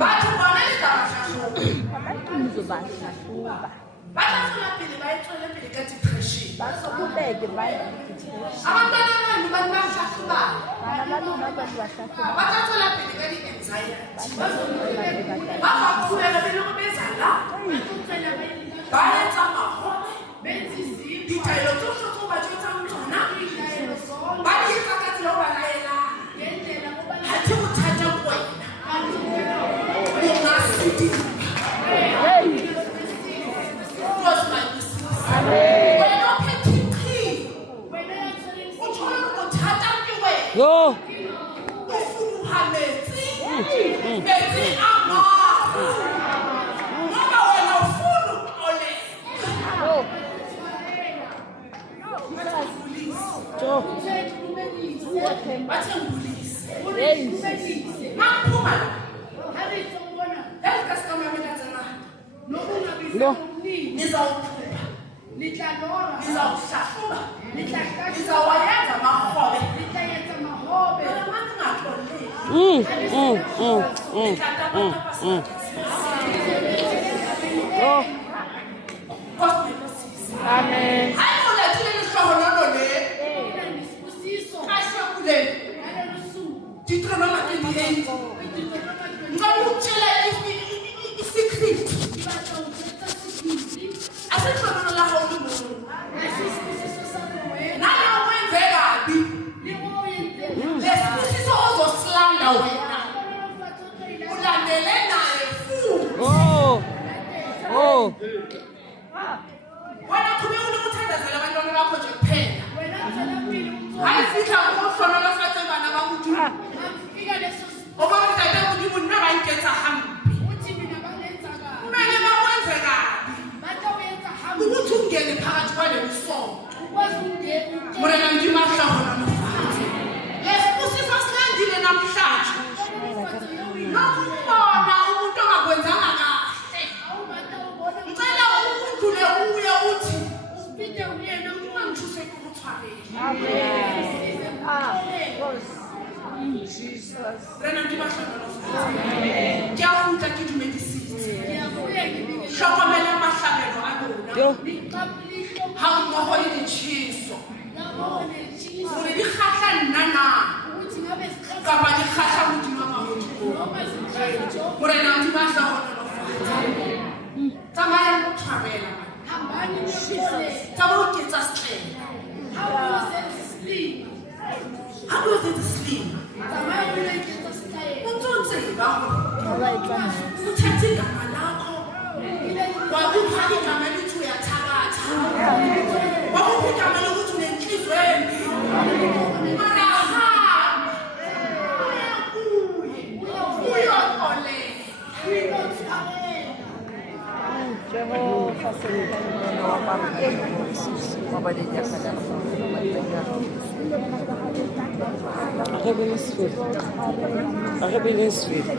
batho bona le taba hlahloba ba tla tswela pele ba etswele pele ka depression abantwana banu ba nna hlahloba ba tla tswela pele ka di-anxiety ba fakulela pele go bezala ba etsa magobe ditaelo tsohle tso ba jetsang tsona ba di etsa ka tsela o ba laelang ga ke bothata ko wena o nga sedima Yo. No. Amen. Arrebensfeito.